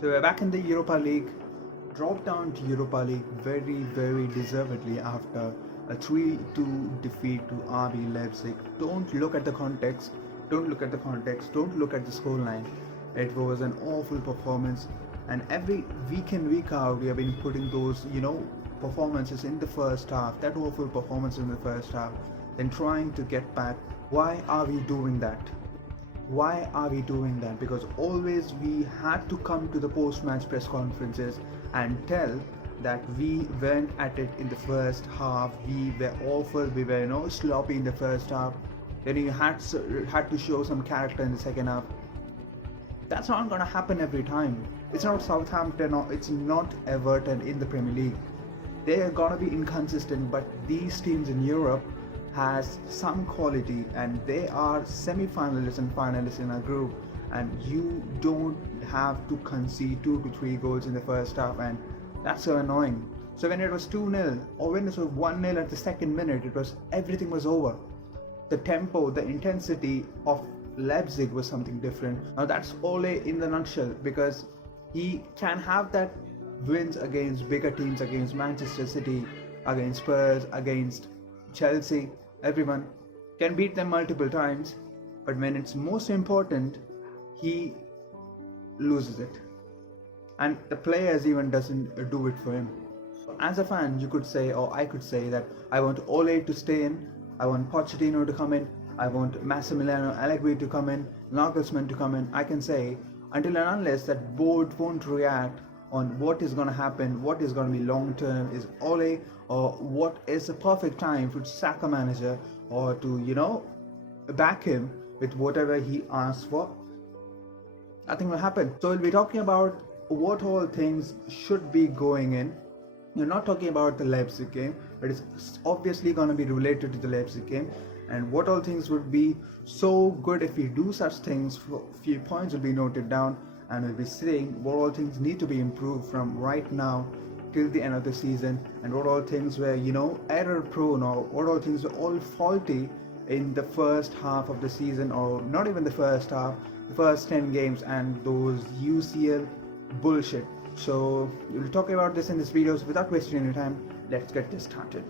So we're back in the Europa League, dropped down to Europa League very, very deservedly after a 3-2 defeat to RB Leipzig. Don't look at the context, don't look at the context, don't look at the scoreline. It was an awful performance, and every week in, week out, we have been putting those, performances in the first half, that awful performance in the first half, then trying to get back. Why are we doing that? Why are we doing that? Because always we had to come to the post-match press conferences and tell that we went at it in the first half, we were awful, we were sloppy in the first half, then you had to show some character in the second half. That's not going to happen every time. It's not Southampton or it's not Everton in the Premier League. They are going to be inconsistent, but these teams in Europe has some quality and they are semi-finalists and finalists in our group, and you don't have to concede 2 to 3 goals in the first half, and that's so annoying. So when it was 2-0 or when it was 1-0 at the second minute, everything was over. The tempo, the intensity of Leipzig was something different. Now that's Ole in the nutshell, because he can have that wins against bigger teams, against Manchester City, against Spurs, against Chelsea, everyone can beat them multiple times, but when it's most important, he loses it, and the players even doesn't do it for him. As a fan, you could say, or I could say, that I want Ole to stay in, I want Pochettino to come in, I want Massimiliano Allegri to come in, Nagelsmann to come in. I can say, until and unless that board won't react on what is going to happen, what is going to be long term, is Ole, or what is the perfect time to sack a manager or to back him with whatever he asks for, nothing will happen. So we'll be talking about what all things should be going in. You're not talking about the Leipzig game, but it's obviously going to be related to the Leipzig game, and what all things would be so good if we do such things. A few points will be noted down, and we'll be saying what all things need to be improved from right now till the end of the season, and what all things were error prone, or what all things were all faulty in the first half of the season, or not even the first half, the first 10 games, and those UCL bullshit. So we'll talk about this in this video, so without wasting any time, let's get this started.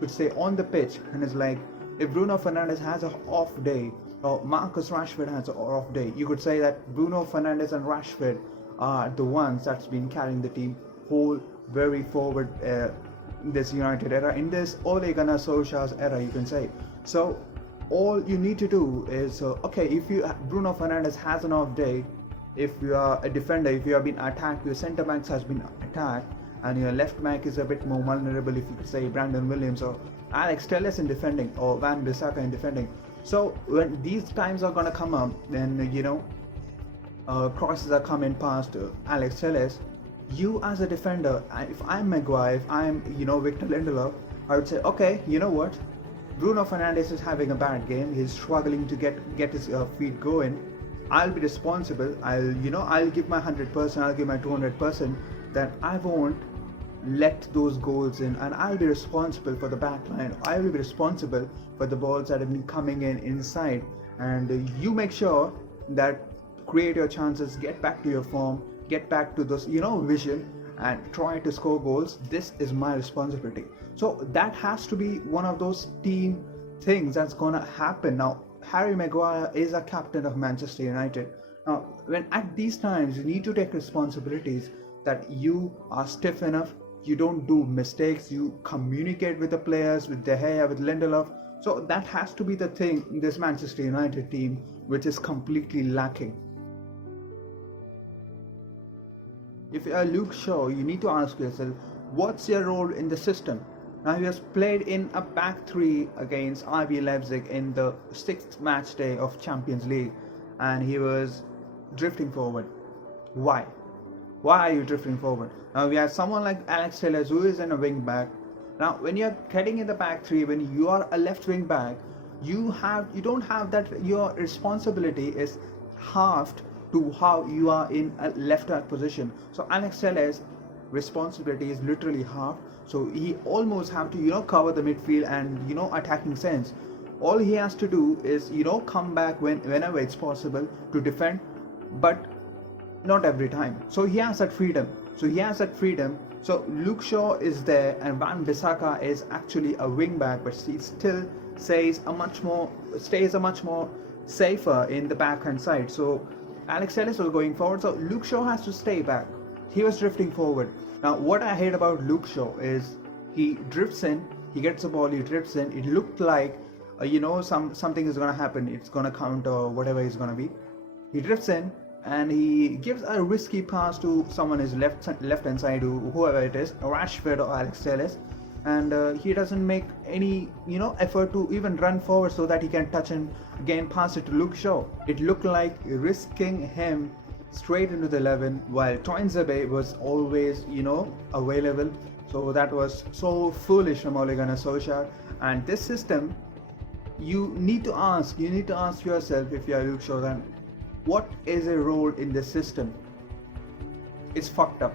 Could say on the pitch, and it's like, if Bruno Fernandes has an off day, or Marcus Rashford has an off day, you could say that Bruno Fernandes and Rashford are the ones that's been carrying the team whole very forward in this United era, in this Ole Gunnar Solskjaer's era, you can say. So all you need to do is, okay, if Bruno Fernandes has an off day, if you are a defender, if you have been attacked, your centre backs has been attacked, and your left back is a bit more vulnerable, if you could say Brandon Williams or Alex Telles in defending, or WANBISSAKA in defending. So when these times are gonna come up, then crosses are coming past Alex Telles. You as a defender, if I'm Maguire, if I'm Victor Lindelof, I would say, okay, you know what? Bruno Fernandes is having a bad game. He's struggling to get his feet going. I'll be responsible. I'll give my 100%. I'll give my 200%. That I won't let those goals in, and I'll be responsible for the back line. I will be responsible for the balls that have been coming in inside, and you make sure that create your chances, get back to your form, get back to this vision, and try to score goals. This is my responsibility. So that has to be one of those team things that's gonna happen. Now Harry Maguire is a captain of Manchester United. Now when at these times you need to take responsibilities, that you are stiff enough, you don't do mistakes, you communicate with the players, with De Gea, with Lindelof. So that has to be the thing in this Manchester United team, which is completely lacking. If you are Luke Shaw, you need to ask yourself, what's your role in the system? Now he has played in a back 3 against RB Leipzig in the 6th match day of Champions League, and he was drifting forward. Why? Why are you drifting forward? Now we have someone like Alex Telles, who is in a wing back. Now when you're getting in the back 3, when you are a left wing back, you don't have that. Your responsibility is halved to how you are in a left back position. So Alex Telles responsibility is literally half. So he almost have to cover the midfield and attacking sense. All he has to do is come back whenever it's possible to defend, but not every time. So he has that freedom. So Luke Shaw is there, and Wan-Bissaka is actually a wing back, but he still stays a much more safer in the backhand side. So Alex Telles was going forward, so Luke Shaw has to stay back. He was drifting forward. Now what I hate about Luke Shaw is he drifts in, he gets the ball, he drifts in. It looked like something is gonna happen. It's gonna count or whatever it's gonna be. He drifts in and he gives a risky pass to someone his left hand side, whoever it is, Rashford or Alex Telles, and he doesn't make any effort to even run forward so that he can touch and again pass it to Luke Shaw. It looked like risking him straight into the 11, while Toynzebe was always available. So that was so foolish from Ole Gunnar Solskjaer. And this system, you need to ask yourself, if you are Luke Shaw, then what is a role in this system? It's fucked up.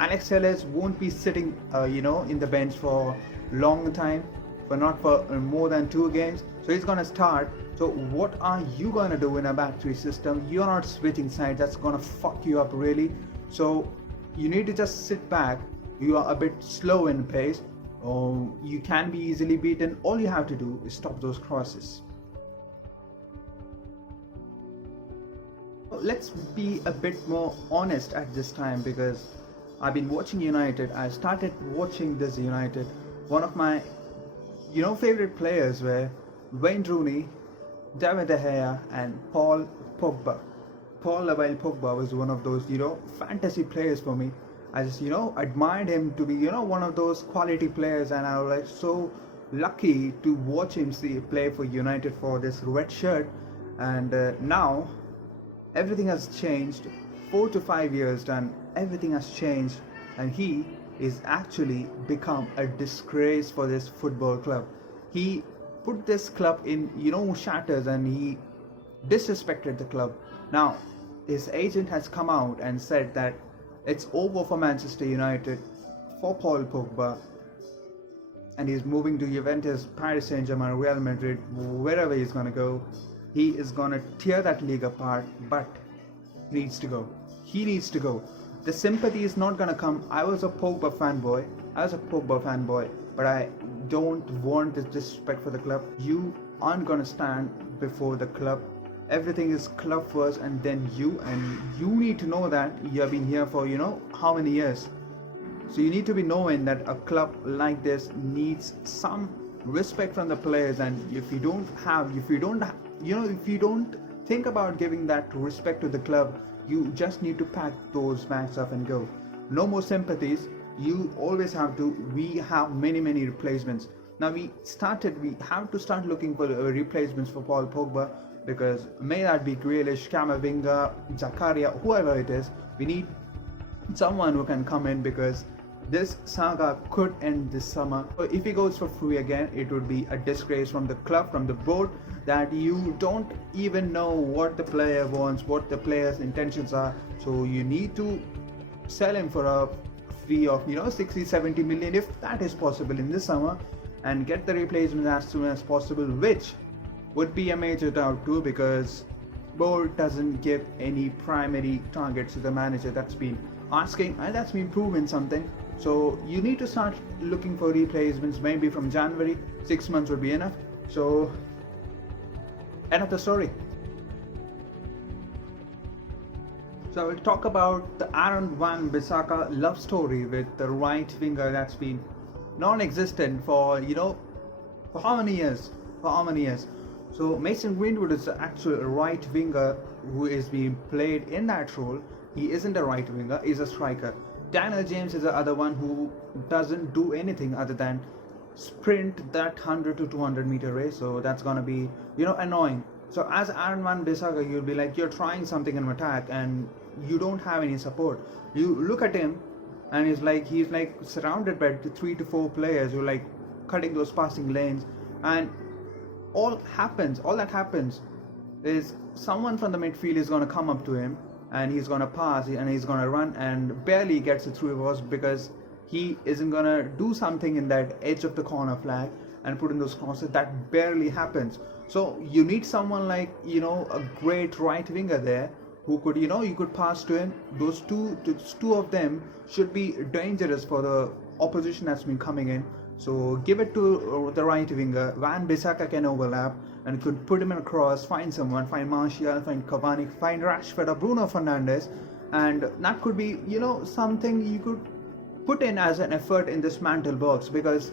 Alex Telles won't be sitting in the bench for long time, not for more than 2 games. So he's gonna start. So what are you gonna do in a back 3 system? You're not switching sides. That's gonna fuck you up really. So you need to just sit back. You are a bit slow in pace. You can be easily beaten. All you have to do is stop those crosses. Let's be a bit more honest at this time, because I've been watching United. I started watching this United. One of my favorite players were Wayne Rooney, David De Gea and Paul Pogba. Paul Pogba was one of those fantasy players for me. I just admired him to be one of those quality players, and I was like so lucky to watch him play for United for this red shirt. And now everything has changed. 4 to 5 years done, everything has changed, and he is actually become a disgrace for this football club. He put this club in shatters, and he disrespected the club. Now his agent has come out and said that it's over for Manchester United for Paul Pogba, and he's moving to Juventus, Paris Saint-Germain, Real Madrid, wherever he's gonna go. He is gonna tear that league apart, but he needs to go. The sympathy is not gonna come. I was a Pogba fanboy, but I don't want this disrespect for the club. You aren't gonna stand before the club. Everything is club first, and then and you need to know that you have been here for how many years. So you need to be knowing that a club like this needs some respect from the players, and if you don't think about giving that respect to the club, you just need to pack those bags up and go. No more sympathies. You always have to. We have many replacements. Now we have to start looking for replacements for Paul Pogba, because may that be Grealish, Camavinga, Zakaria, whoever it is. We need someone who can come in, because this saga could end this summer. So if he goes for free again, it would be a disgrace from the club, from the board, that you don't even know what the player wants, what the player's intentions are. So you need to sell him for a fee of 60-70 million, if that is possible in this summer, and get the replacement as soon as possible, which would be a major doubt too, because board doesn't give any primary targets to the manager. That's been asking, and that's been proven something. So you need to start looking for replacements, maybe from January. 6 months would be enough. So end of the story. So we'll talk about the Aaron Wan-Bissaka love story with the right winger that's been non-existent for for how many years? So Mason Greenwood is the actual right winger who is being played in that role. He isn't a right winger, he's a striker. Daniel James is the other one who doesn't do anything other than sprint that 100 to 200 meter race. So that's gonna be annoying. So as Aaron Wan-Bissaka, you'll be like, you're trying something in attack and you don't have any support. You look at him and he's like surrounded by 3 to 4 players who are like cutting those passing lanes, and all that happens is someone from the midfield is going to come up to him, and he's gonna pass and he's gonna run and barely gets it through was because he isn't gonna do something in that edge of the corner flag and put in those crosses. That barely happens. So you need someone like, a great right winger there who could, you could pass to him. Those two of them should be dangerous for the opposition that's been coming in. So give it to the right winger. Wan-Bissaka can overlap and could put him across, find someone, find Martial, find Cavani, find Rashford or Bruno Fernandes, and that could be, something you could put in as an effort in this MantleBOX, because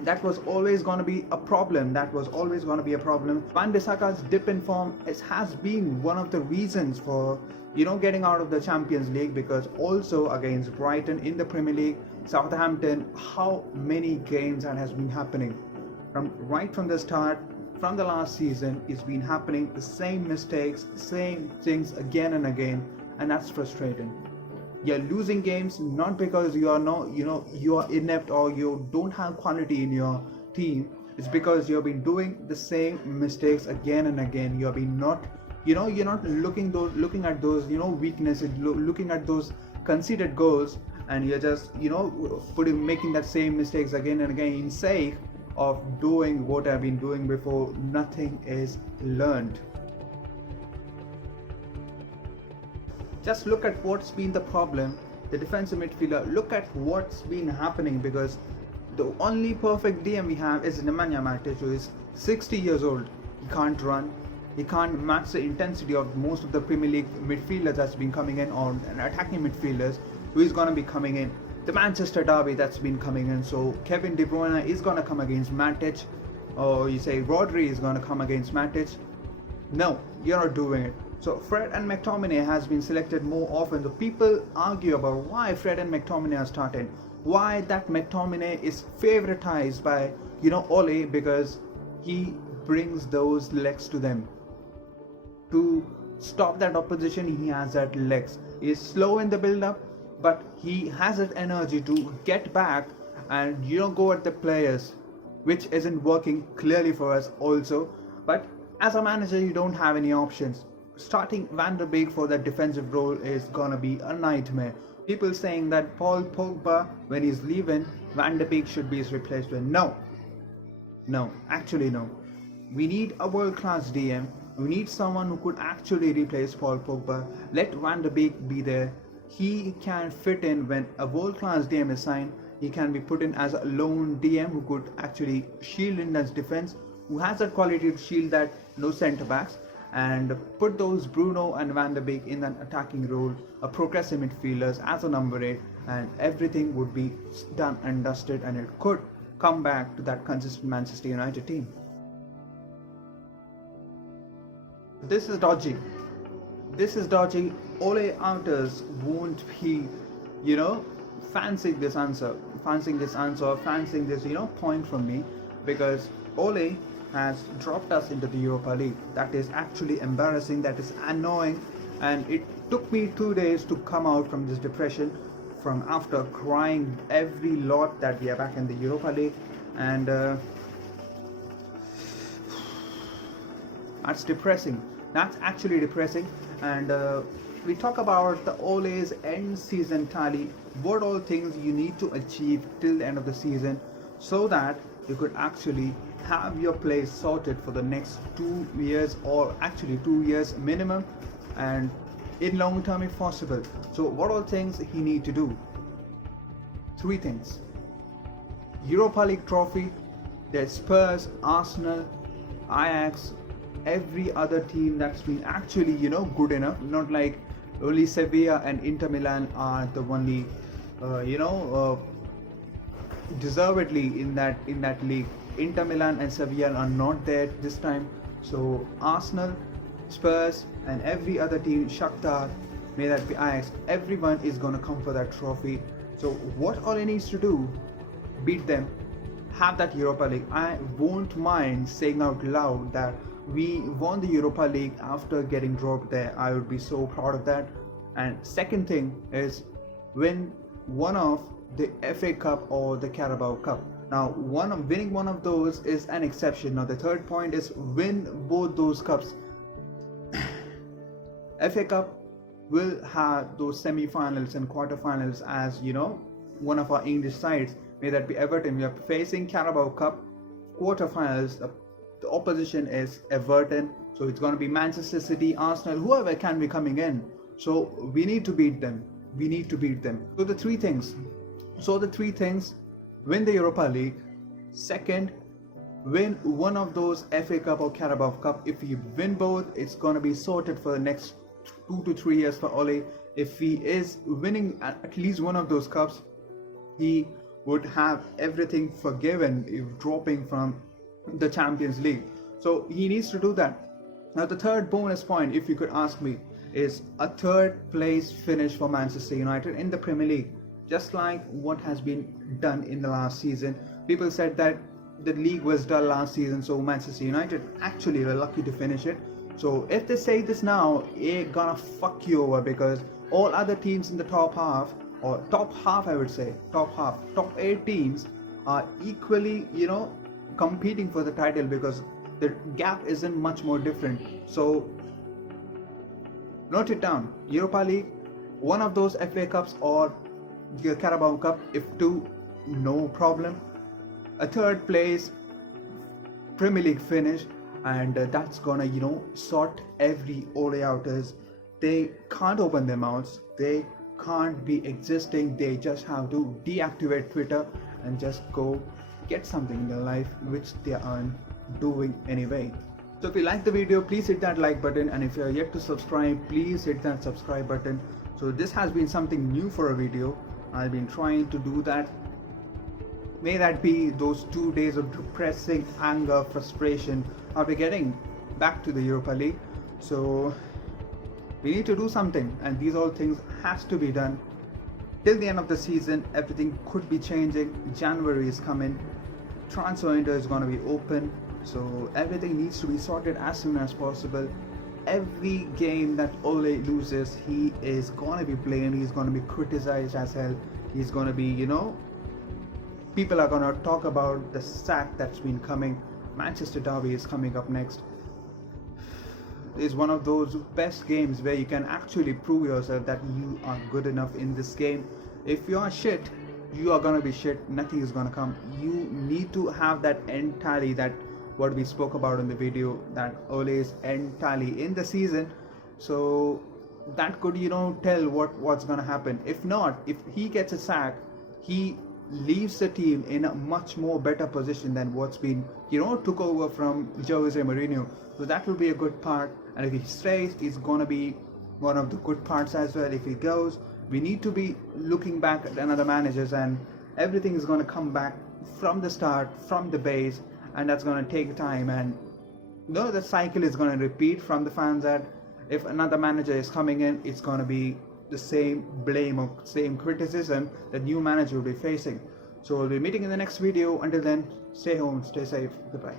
that was always going to be a problem. Wan-Bissaka's dip in form has been one of the reasons for, getting out of the Champions League, because also against Brighton in the Premier League, Southampton, how many games that has been happening right from the start, from the last season, it's been happening, the same mistakes, same things again and again, and that's frustrating. You're losing games not because you are inept or you don't have quality in your team. It's because you've been doing the same mistakes again and again. You're not looking at those weaknesses, looking at those conceded goals, and you're just making that same mistakes again and again in sake of doing what I've been doing before. Nothing is learned. Just look at what's been the problem. The defensive midfielder, look at what's been happening, because the only perfect DM we have is Nemanja Matic, who is 60 years old. He can't run. He can't match the intensity of most of the Premier League midfielders that's been coming in, or attacking midfielders who is going to be coming in. The Manchester derby that's been coming in. So Kevin De Bruyne is going to come against Matic, or you say Rodri is going to come against Matic. No, you're not doing it. So Fred and McTominay has been selected more often. The people argue about why Fred and McTominay are starting, why that McTominay is favoritized by Ole, because he brings those legs to them. To stop that opposition, he has that legs. He is slow in the build-up, but he has that energy to get back and go at the players, which isn't working clearly for us also. But as a manager, you don't have any options. Starting Van der Beek for that defensive role is gonna be a nightmare. People saying that Paul Pogba, when he's leaving, Van der Beek should be his replacement. No, actually no. We need a world-class DM. We need someone who could actually replace Paul Pogba. Let Van der Beek be there. He can fit in when a world-class DM is signed. He can be put in as a lone DM who could actually shield in that defense, who has that quality to shield that centre-backs, and put those Bruno and Van der Beek in an attacking role, a progressive midfielders as a number 8, and everything would be done and dusted, and it could come back to that consistent Manchester United team. This is dodgy. Ole outers won't be, fancying this answer, fancying this, point from me, because Ole has dropped us into the Europa League. That is actually embarrassing, that is annoying, and it took me 2 days to come out from this depression, from after crying every lot that we are back in the Europa League, and that's depressing. That's actually depressing. And we talk about the OLE'S end season tally, what all things you need to achieve till the end of the season, so that you could actually have your place sorted for the next 2 years, or actually 2 years minimum, and in long term if possible. So what all things he need to do? 3 things. Europa League trophy. There's Spurs, Arsenal, Ajax, every other team that's been actually good enough. Not like only Sevilla and Inter Milan are the only deservedly in that league. Inter Milan and Sevilla are not there this time. So Arsenal, Spurs, and every other team, Shakhtar, may that be Ajax, everyone is gonna come for that trophy. So what all he needs to do? Beat them, have that Europa League. I won't mind saying out loud that we won the Europa League after getting dropped there. I would be so proud of that. And second thing is win one of the FA Cup or the Carabao Cup. Now winning one of those is an exception. Now the third point is win both those cups. FA Cup will have those semi-finals and quarter-finals as, one of our English sides. May that be Everton. We are facing Carabao Cup quarter-finals. The opposition is Everton, so it's going to be Manchester City, Arsenal, whoever can be coming in. So we need to beat them. So the three things. Win the Europa League. Second, win one of those FA Cup or Carabao Cup. If we win both, it's going to be sorted for the next 2 to 3 years for Ole. If he is winning at least one of those cups, he would have everything forgiven if dropping from the Champions League. So he needs to do that. Now the third bonus point, if you could ask me, is a third place finish for Manchester United in the Premier League. Just like what has been done in the last season. People said that the league was dull last season, so Manchester United actually were lucky to finish it. So if they say this now, it's gonna fuck you over, because all other teams in the top half I would say, top 8 teams are equally, competing for the title, because the gap isn't much more different. So note it down. Europa League, one of those FA Cups or the Carabao Cup, if two, no problem. A third place Premier League finish, and that's gonna sort every Ole outers. They can't open their mouths, they can't be existing, they just have to deactivate Twitter and just go get something in their life, which they aren't doing anyway. So if you like the video, please hit that like button, and if you are yet to subscribe, please hit that subscribe button. So this has been something new for a video. I've been trying to do that. May that be those 2 days of depressing anger, frustration after getting back to the Europa League. So we need to do something, and these all things has to be done. Till the end of the season, everything could be changing. January is coming. Transfer window is going to be open. So everything needs to be sorted as soon as possible. Every game that Ole loses, he is going to be blamed. He's going to be criticized as hell. He's going to be, people are going to talk about the sack that's been coming. Manchester Derby is coming up next. Is one of those best games where you can actually prove yourself that you are good enough in this game. If you are shit, you are going to be shit. Nothing is going to come. You need to have that end tally, that what we spoke about in the video, that Ole's end tally in the season. So that could tell what's going to happen. If not, if he gets a sack, he leaves the team in a much more better position than what's been took over from Jose Mourinho. So that will be a good part, and if he stays, it's gonna be one of the good parts as well. If he goes, we need to be looking back at another managers, and everything is gonna come back from the start, from the base, and that's gonna take time. And the cycle is gonna repeat from the fans, that if another manager is coming in, it's gonna be the same blame or same criticism that new manager will be facing. So we'll be meeting in the next video. Until then, stay home, stay safe, goodbye.